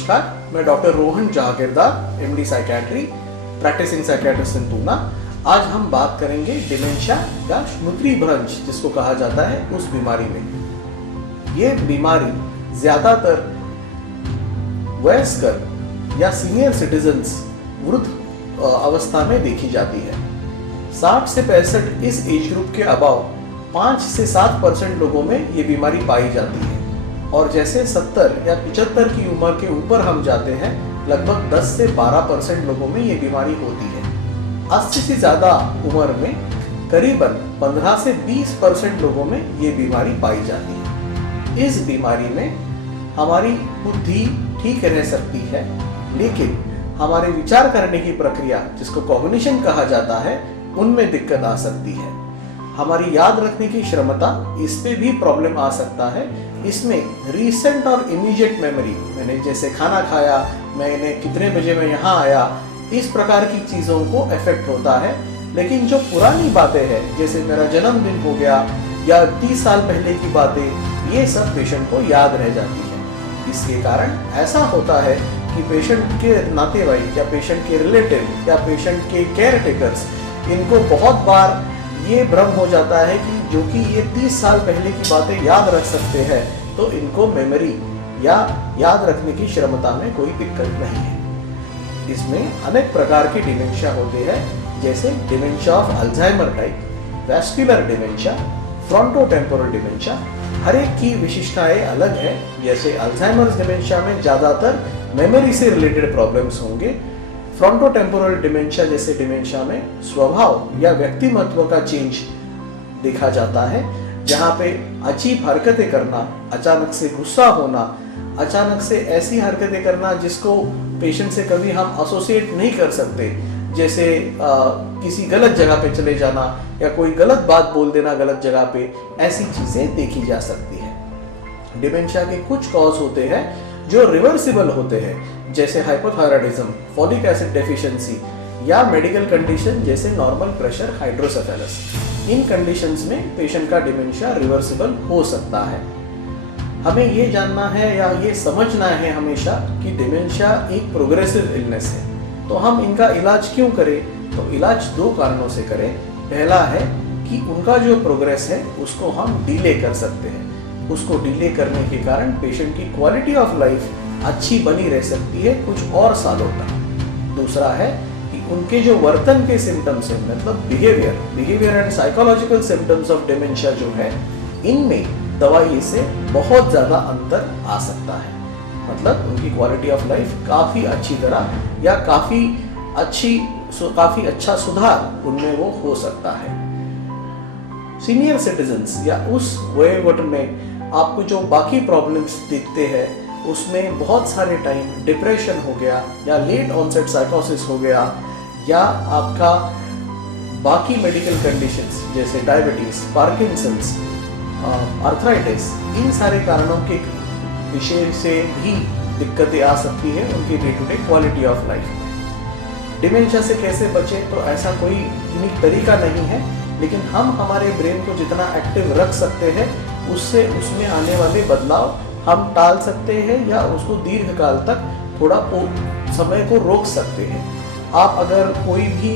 नमस्कार, मैं doctor Rohan Jahagirdar, MD psychiatry, practising psychiatrist in Poona. आज हम बात करेंगे डिमेंशिया या स्मृतिभ्रंश जिसको कहा जाता है उस बीमारी में। ये बीमारी ज्यादातर वयस्कर या सीनियर सिटीजन्स वृद्ध अवस्था में देखी जाती है। 60 से 65 इस एज ग्रुप के अबाव 5 से 7% लोगों में ये बीमारी पाई जाती है और जैसे 70 या 75 की उम्र के ऊपर हम जाते हैं लगभग 10 से 12% लोगों में ये बीमारी होती है। 80 से ज़्यादा उम्र में करीबन 15 से 20% लोगों में ये बीमारी पाई जाती है। इस बीमारी में हमारी बुद्धि ठीक रह सकती है, लेकिन हमारे विचार करने की प्रक्रिया जिसको कॉग्निशन कहा जाता है उनमें दिक्कत आ सकती है। हमारी याद रखने की क्षमता, इस पे भी प्रॉब्लम आ सकता है। इसमें रीसेंट और इमीडिएट मेमोरी, मैंने जैसे खाना खाया, मैंने कितने बजे मैं यहाँ आया, इस प्रकार की चीज़ों को इफेक्ट होता है। लेकिन जो पुरानी बातें हैं जैसे मेरा जन्मदिन हो गया या 30 साल पहले की बातें, ये सब पेशेंट को याद रह जाती है। इसके कारण ऐसा होता है कि पेशेंट के नातेवाईक या पेशेंट के रिलेटिव या पेशेंट के केयर टेकर्स, इनको बहुत बार ये भ्रम हो जाता है कि जो कि ये 30 साल पहले की बातें याद रख सकते हैं तो इनको मेमोरी या याद रखने की क्षमता में कोई दिक्कत नहीं है। इसमें अनेक प्रकार के डिमेंशिया होते हैं, जैसे dementia of Alzheimer type, vascular dementia, frontotemporal dementia. हर एक की विशिष्टताएं अलग है। जैसे अल्जाइमर डिमेंशिया में ज़्यादातर मेमोरी से रिलेटेड प्रॉब्लम्स होंगे। फ्रंटोटेम्पोरल डिमेंशिया जैसे डिमेंशिया में स्वभाव या व्यक्तिमत्व का चेंज देखा जाता है, जहाँ पे अजीब हरकतें करना, अचानक से गुस्सा होना, अचानक से ऐसी हरकतें करना जिसको पेशेंट से कभी हम एसोसिएट नहीं कर सकते, जैसे किसी गलत जगह पे चले जाना या कोई गलत बात बोल देना गलत जगह पे, ऐसी चीज़ें देखी जा सकती है। डिमेंशिया के कुछ कॉज होते हैं जो रिवर्सिबल होते हैं, जैसे हाइपोथायराइडिज्म, फॉलिक एसिड डेफिशिएंसी या मेडिकल कंडीशन जैसे नॉर्मल प्रेशर हाइड्रोसेफेलस। इन कंडीशंस में पेशेंट का डिमेंशिया रिवर्सिबल हो सकता है। हमें ये जानना है या ये समझना है हमेशा कि डिमेंशिया एक प्रोग्रेसिव इलनेस है, तो हम इनका इलाज क्यों करें? तो इलाज 2 कारणों से करें। पहला है कि उनका जो प्रोग्रेस है उसको हम डिले कर सकते हैं। उसको डिले करने के कारण पेशेंट की क्वालिटी ऑफ लाइफ अच्छी बनी रह सकती है कुछ और सालों तक। दूसरा है कि उनके जो वर्तन के सिम्टम्स हैं, मतलब behaviour and psychological symptoms of dementia जो है, इनमें दवाई से बहुत ज़्यादा अंतर आ सकता है। मतलब उनकी क्वालिटी ऑफ लाइफ काफ़ी अच्छी तरह या काफ़ी अच्छा सुधार उनमें वो हो सकता है। सीनियर सिटीजन्स या उस वयोवर्ग में आपको जो बाकी प्रॉब्लम्स दिखते हैं उसमें बहुत सारे टाइम डिप्रेशन हो गया या लेट ऑनसेट साइकोसिस हो गया या आपका बाकी मेडिकल कंडीशंस जैसे डायबिटीज, पार्किंसंस, आर्थराइटिस, इन सारे कारणों के विषय से भी दिक्कतें आ सकती है उनकी day to day quality of life में। डिमेंशिया से कैसे बचें? तो ऐसा कोई यूनिक तरीका नहीं है, लेकिन हम हमारे ब्रेन को जितना एक्टिव रख सकते हैं उससे उसमें आने वाले बदलाव हम टाल सकते हैं या उसको दीर्घकाल तक थोड़ा समय को रोक सकते हैं। आप अगर कोई भी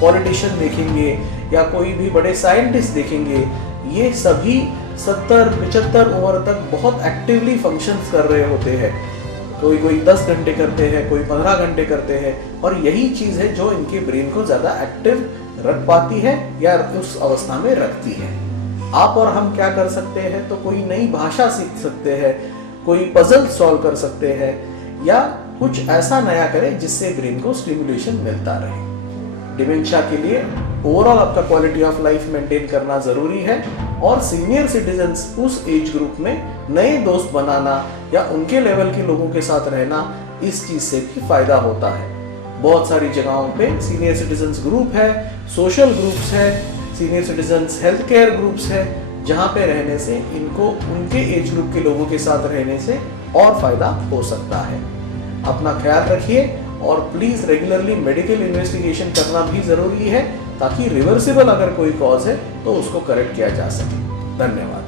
पॉलिटिशियन देखेंगे या कोई भी बड़े साइंटिस्ट देखेंगे, ये सभी 70-75 उम्र तक बहुत एक्टिवली फंक्शंस कर रहे होते हैं। कोई 10 घंटे करते हैं, कोई 15 घंटे करते हैं, और यही चीज़ है जो इनके ब्रेन को ज़्यादा एक्टिव रख पाती है या उस अवस्था में रखती है। आप और हम क्या कर सकते हैं? तो कोई नई भाषा सीख सकते हैं, कोई पजल सॉल्व कर सकते हैं या कुछ ऐसा नया करें जिससे ब्रेन को स्टिमुलेशन मिलता रहे। डिमेंशिया के लिए ओवरऑल आपका क्वालिटी ऑफ लाइफ मेंटेन करना ज़रूरी है और सीनियर सिटीजन्स उस एज ग्रुप में नए दोस्त बनाना या उनके लेवल के लोगों के साथ रहना, इस चीज़ से भी फायदा होता है। बहुत सारी जगहों पे सीनियर सिटीजन्स ग्रुप है, सोशल ग्रुप्स है, senior citizens health care groups है, जहाँ पे रहने से इनको उनके एज ग्रुप के लोगों के साथ रहने से और फायदा हो सकता है। अपना ख्याल रखिए और प्लीज रेगुलरली मेडिकल इन्वेस्टिगेशन करना भी जरूरी है, ताकि रिवर्सिबल अगर कोई कॉज है तो उसको करेक्ट किया जा सके। धन्यवाद।